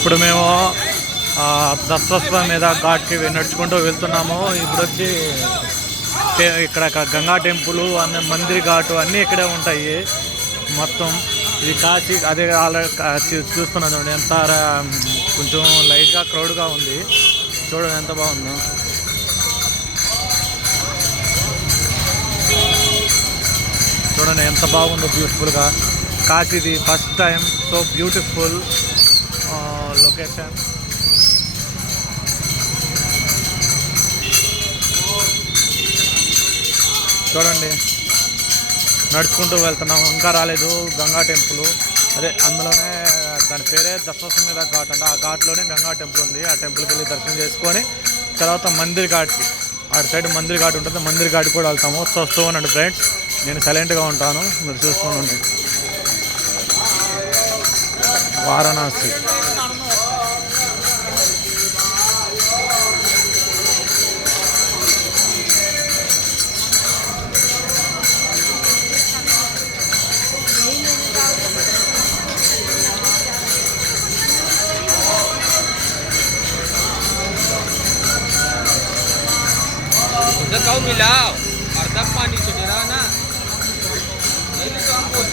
ఇప్పుడు మేము దసరా ఘాట్కి నడుచుకుంటూ వెళ్తున్నాము. ఇప్పుడు వచ్చి ఇక్కడ గంగా టెంపుల్ అన్న మందిర్ ఘాటు అన్నీ ఇక్కడే ఉంటాయి. మొత్తం ఇది కాశీ అదే చూస్తున్నాను చూడండి. ఎంత కొంచెం లైట్గా క్రౌడ్గా ఉంది. చూడండి ఎంత బాగుందో. చూడండి ఎంత బాగుందో బ్యూటిఫుల్గా. కాశీది first time. So beautiful location. చూడండి నడుచుకుంటూ వెళ్తున్నాము. ఇంకా రాలేదు గంగా టెంపుల్. అదే అందులోనే దాని పేరే దసరా ఘాట్ అంట. ఆ ఘాట్లోనే గంగా టెంపుల్ ఉంది. ఆ టెంపుల్కి వెళ్ళి దర్శనం చేసుకొని తర్వాత మందిర్ ఘాట్కి అటు సైడ్ మందిర్ ఘాట్ ఉంటుంది. మందిర్ ఘాట్ కూడా వెళ్తాము. చూస్తూ ఉండండి ఫ్రెండ్స్. నేను సైలెంట్గా ఉంటాను, మీరు చూసుకోండి. Varanasi kau milau, ada pani saudara na. Ini tu ampun.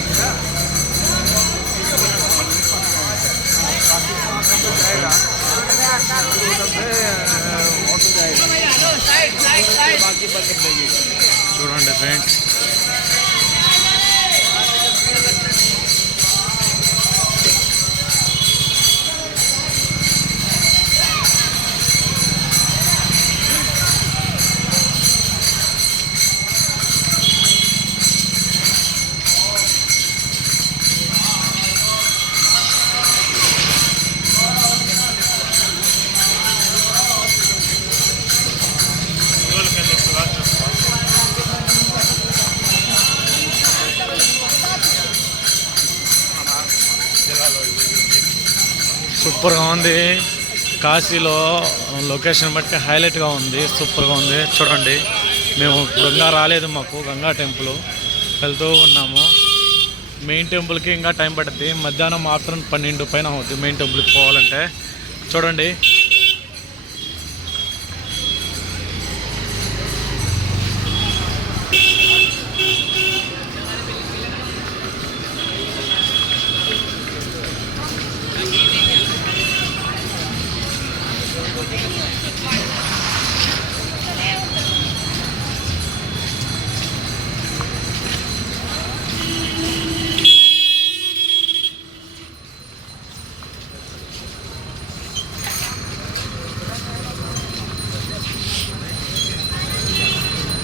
చూడండి ఫ్రెండ్స్. సూపర్గా ఉంది. కాశీలో లొకేషన్ బట్టి హైలైట్గా ఉంది. సూపర్గా ఉంది. చూడండి మేము గంగా రాలేదు, మాకు గంగా టెంపుల్ వెళ్తూ ఉన్నాము. మెయిన్ టెంపుల్కి ఇంకా టైం పడుతుంది. మధ్యాహ్నం ఆఫ్టర్నూన్ 12 పైన అవుతుంది మెయిన్ టెంపుల్కి పోవాలంటే. చూడండి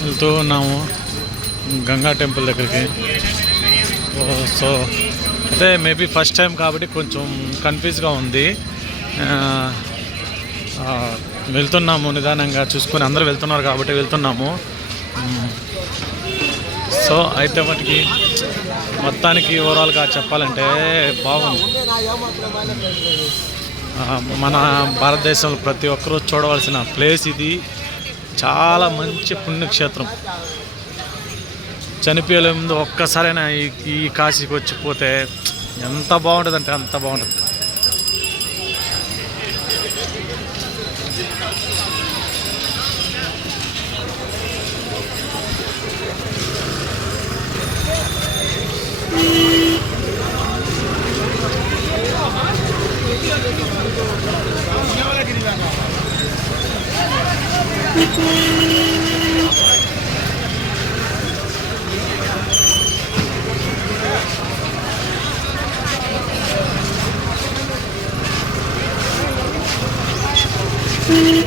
వెళ్తూ ఉన్నాము గంగా టెంపుల్ దగ్గరికి. సో అయితే మేబీ ఫస్ట్ టైం కాబట్టి కొంచెం కన్ఫ్యూజ్గా ఉంది. వెళ్తున్నాము నిదానంగా చూసుకొని, అందరూ వెళ్తున్నారు కాబట్టి వెళ్తున్నాము. సో అయితే వాటికి మొత్తానికి ఓవరాల్గా చెప్పాలంటే బాగుంది. మన భారతదేశంలో ప్రతి ఒక్కరూ చూడవలసిన ప్లేస్ ఇది. చాలా మంచి పుణ్యక్షేత్రం. చనిపోయే ముందు ఒక్కసారైనా ఈ కాశీకి వచ్చిపోతే ఎంత బాగుంటుంది అంటే అంత బాగుంటుంది.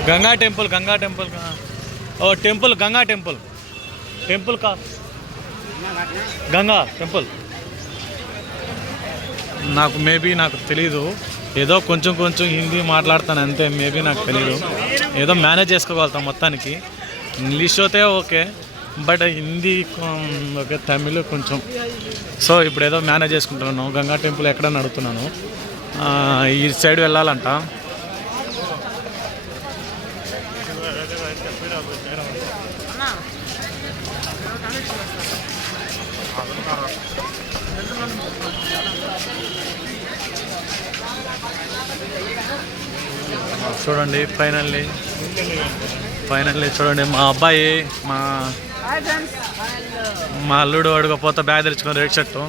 गंगा टेंपल ओ टेंपल गंगा टेंपल का गंगा टेंपल నాకు మేబీ నాకు తెలీదు. ఏదో కొంచెం కొంచెం హిందీ మాట్లాడతాను అంతే. మేబీ నాకు తెలీదు. ఏదో మేనేజ్ చేసుకోగలుగుతాం మొత్తానికి. ఇంగ్లీష్ అయితే okay, but Hindi okay, Tamil కొంచెం. సో ఇప్పుడు ఏదో మేనేజ్ చేసుకుంటున్నాను. గంగా టెంపుల్ ఎక్కడని అడుగుతున్నాను. ఈ సైడ్ వెళ్ళాలంట. చూడండి ఫైనల్లీ చూడండి మా అబ్బాయి మా అల్లుడు అడుగపోతే బ్యాగ్ తెచ్చుకొని red shirt.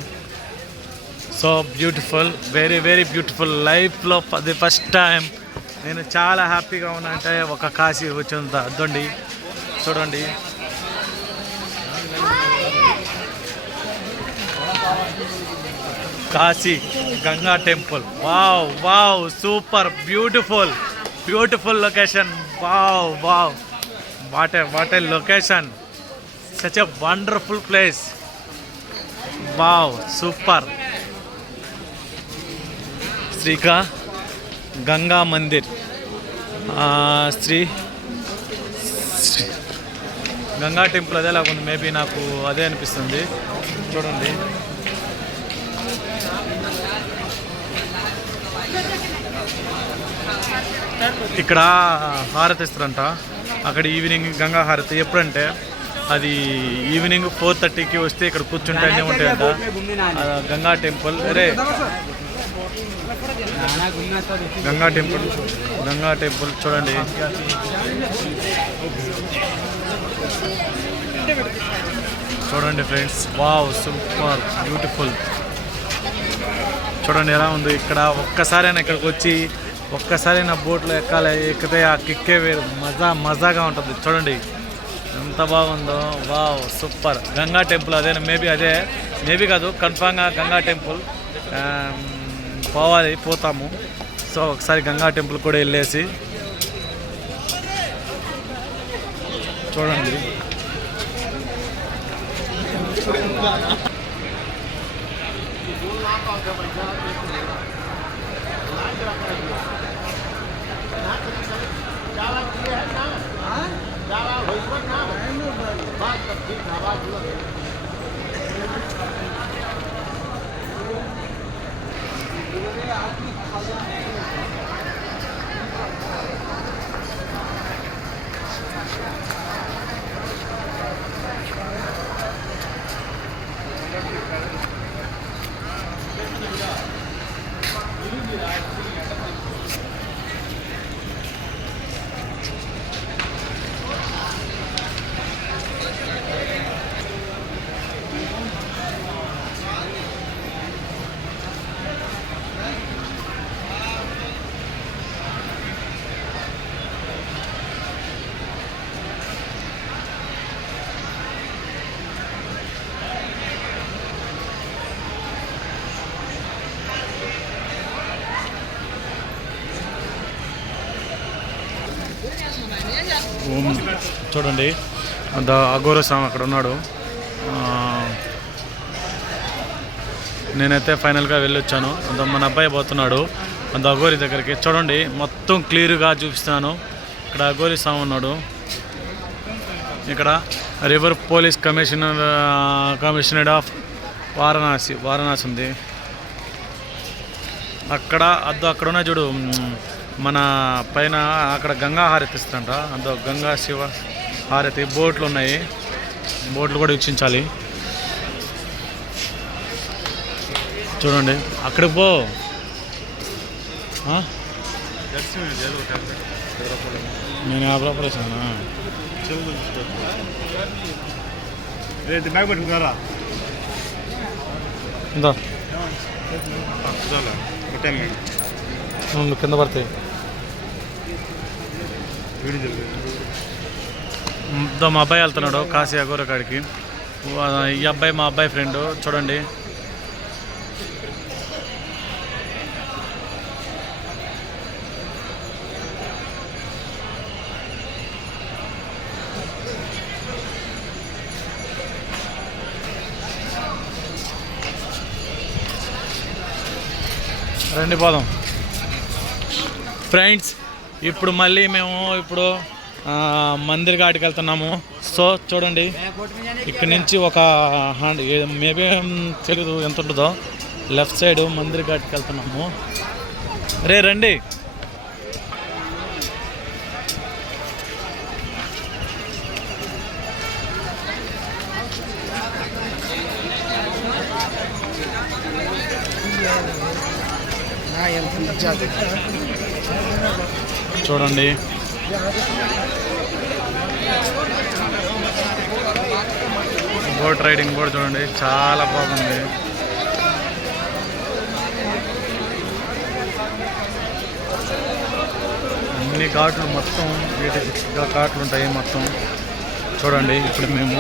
So beautiful, very very beautiful. లైఫ్లో అది ఫస్ట్ టైం నేను చాలా హ్యాపీగా ఉన్నా అంటే ఒక కాశీ వచ్చినంత అద్దండి. చూడండి Kashi Ganga temple. Wow wow, super, beautiful location. Wow wow, what a location, such a wonderful place. Wow, super. Ganga Mandir, Shri Ganga temple అదే లాగా ఉంది. మేబీ నాకు అదే అనిపిస్తుంది. చూడండి ఇక్కడ హారతి ఇస్తారంట. అక్కడ ఈవినింగ్ గంగా హారతి ఎప్పుడంటే అది ఈవినింగ్ 4:30కి వస్తే ఇక్కడ కూర్చుంటే అన్నీ ఉంటాయంట. గంగా టెంపుల్, అరే గంగా టెంపుల్ చూడండి. చూడండి ఫ్రెండ్స్, వావ్, సూపర్, బ్యూటిఫుల్. చూడండి ఎలా ఉంది ఇక్కడ. ఒక్కసారైనా ఇక్కడికి వచ్చి ఒక్కసారైనా బోట్లో ఎక్కితే ఆ కిక్కే వేరు, మజాగా ఉంటుంది. చూడండి ఎంత బాగుందో. Wow, super. గంగా టెంపుల్ అదేనా, మేబీ కాదు, కన్ఫామ్గా గంగా టెంపుల్ పోతాము. సో ఒకసారి గంగా టెంపుల్ కూడా వెళ్ళేసి చూడండి. చూడండి అఘోర స్వామి అక్కడ ఉన్నాడు. నేనైతే ఫైనల్గా వెళ్ళొచ్చాను. మన అబ్బాయి పోతున్నాడు అఘోరి దగ్గరికి. చూడండి మొత్తం క్లియర్గా చూపిస్తున్నాను. ఇక్కడ అఘోరి స్వామి ఉన్నాడు. ఇక్కడ river police commissionerate of Varanasi ఉంది. అక్కడ ఉన్న చూడు మన పైన అక్కడ గంగా హారతి ఇస్తుంట. గంగా శివ హారతి. బోట్లు ఉన్నాయి, బోట్లు కూడా వీక్షించాలి. చూడండి అక్కడికి పో. నేను ఆపరేషన్ కింద పడతాయి. మా అబ్బాయి వెళ్తున్నాడు కాశీ అఘోర కాడికి. ఈ అబ్బాయి మా అబ్బాయి ఫ్రెండ్. చూడండి రండి పోదాం ఫ్రెండ్స్. ఇప్పుడు మళ్ళీ మేము మందిర్ ఘాట్కి వెళ్తున్నాము. సో చూడండి ఇక్కడ నుంచి ఒక మేబీ తెలియదు ఎంత ఉంటుందో, లెఫ్ట్ సైడ్ మందిర్ ఘాట్కి వెళ్తున్నాము. రండి. చూడండి. బోట్ రైడింగ్ కూడా చూడండి, చాలా బాగుంది. అన్ని ఘాట్లు మొత్తం 86 ఘాట్లు ఉంటాయి మొత్తం. చూడండి ఇప్పుడు మేము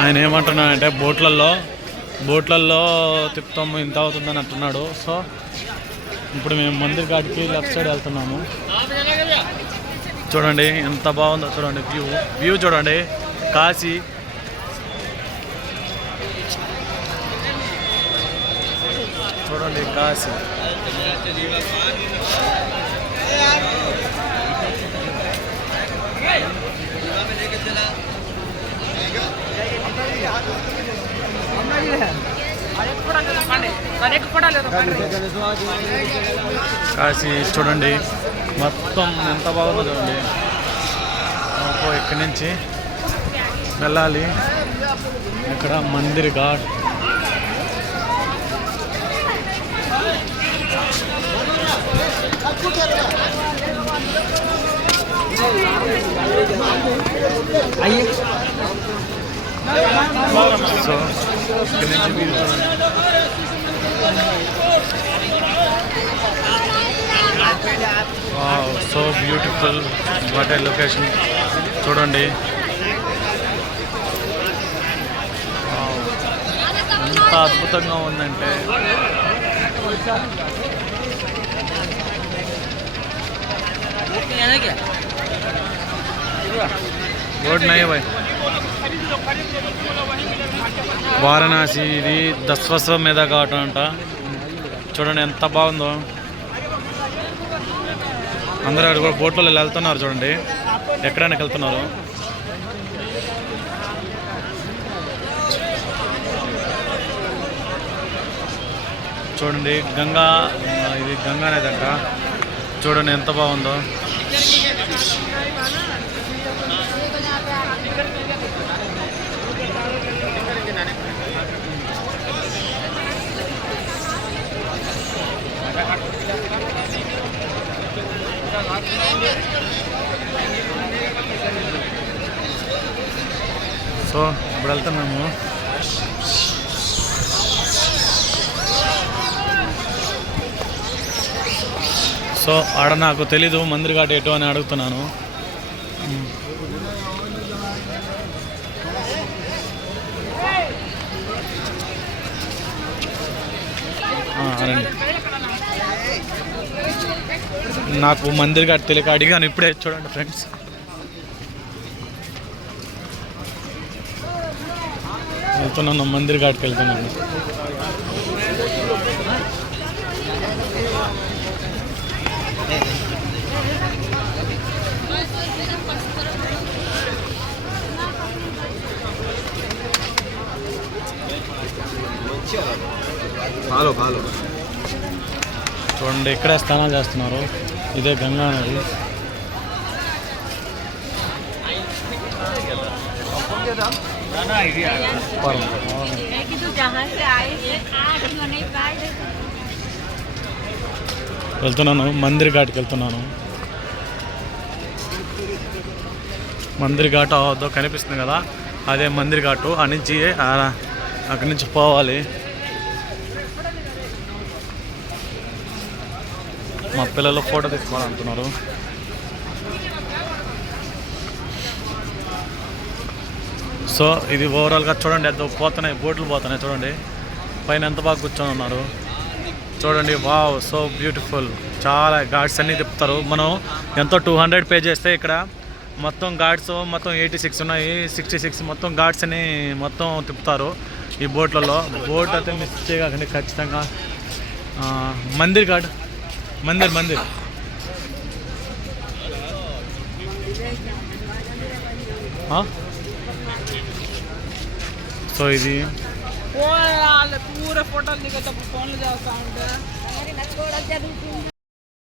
ఆయన ఏమంటున్నాడంటే బోట్లలో తిప్పుతాము ఇంత అవుతుందని అంటున్నాడు. సో ఇప్పుడు మేము మందిర్ ఘాట్కి లెఫ్ట్ సైడ్ వెళ్తున్నాము. చూడండి ఎంత బాగుందో చూడండి, వ్యూ చూడండి. కాశీ చూడండి, కాశీ. కాశీ చూడండి మొత్తం ఎంత బాగుందో చూడండి. ఇక్కడి నుంచి వెళ్ళాలి, ఇక్కడ మందిర్ ఘాట్. సో ఇక్కడి నుంచి మీరు so beautiful, what a location చూడండి. ఎంత అద్భుతంగా ఉందంటే రోడ్ నై భాయ్. వారణాసి ఇది దస్వస్వమేధ ఘాట్ అంట. చూడండి ఎంత బాగుందో. అందరూ కూడా బోట్లో వెళ్తున్నారు చూడండి, ఎక్కడానికి వెళ్తున్నారు. చూడండి గంగా, ఇది గంగా నది అంట. చూడండి ఎంత బాగుందో. సో ఇప్పుడు వెళ్తున్నాము. సో ఆడ నాకు తెలీదు మందిర్ ఘాట్ ఎటు అని అడుగుతున్నాను. రండి, నాకు మందిర్ ఘాట్ తెలియక అడిగాను ఇప్పుడే. చూడండి ఫ్రెండ్స్, వెళ్తున్నాను, మందిర్ ఘాట్కి వెళ్తున్నాను. చూడండి ఇక్కడే స్నానాలు చేస్తున్నారు, ఇదే గంగా నది. వెళ్తున్నాను, మందిర్ ఘాట్కి వెళ్తున్నాను. మందిర్ ఘాట్ అవద్దో కనిపిస్తుంది కదా, అదే మందిర్ ఘాటు. అక్కడి నుంచి పోవాలి. మా పిల్లలు ఫోటో తీసుకోవాలంటున్నారు. సో ఇది ఓవరాల్గా చూడండి, అది పోతున్నాయి, బోట్లు పోతున్నాయి చూడండి. పైన ఎంత బాగా కూర్చొని ఉన్నారు చూడండి. Wow, so beautiful. చాలా ఘాట్స్ అన్నీ తిప్పుతారు. మనం ఎంతో 200 పే చేస్తే ఇక్కడ మొత్తం ఘాట్స్ మొత్తం 86 ఉన్నాయి, 66 మొత్తం ఘాట్స్ అని మొత్తం తిప్పుతారు ఈ బోట్లలో. బోట్ అయితే మిస్ చేయకండి ఖచ్చితంగా. మందిర్ ఘాట్, మందిర్ సో ఇది పూర ఫోటోలు దిగేటప్పుడు ఫోన్లు చేస్తా ఉంటే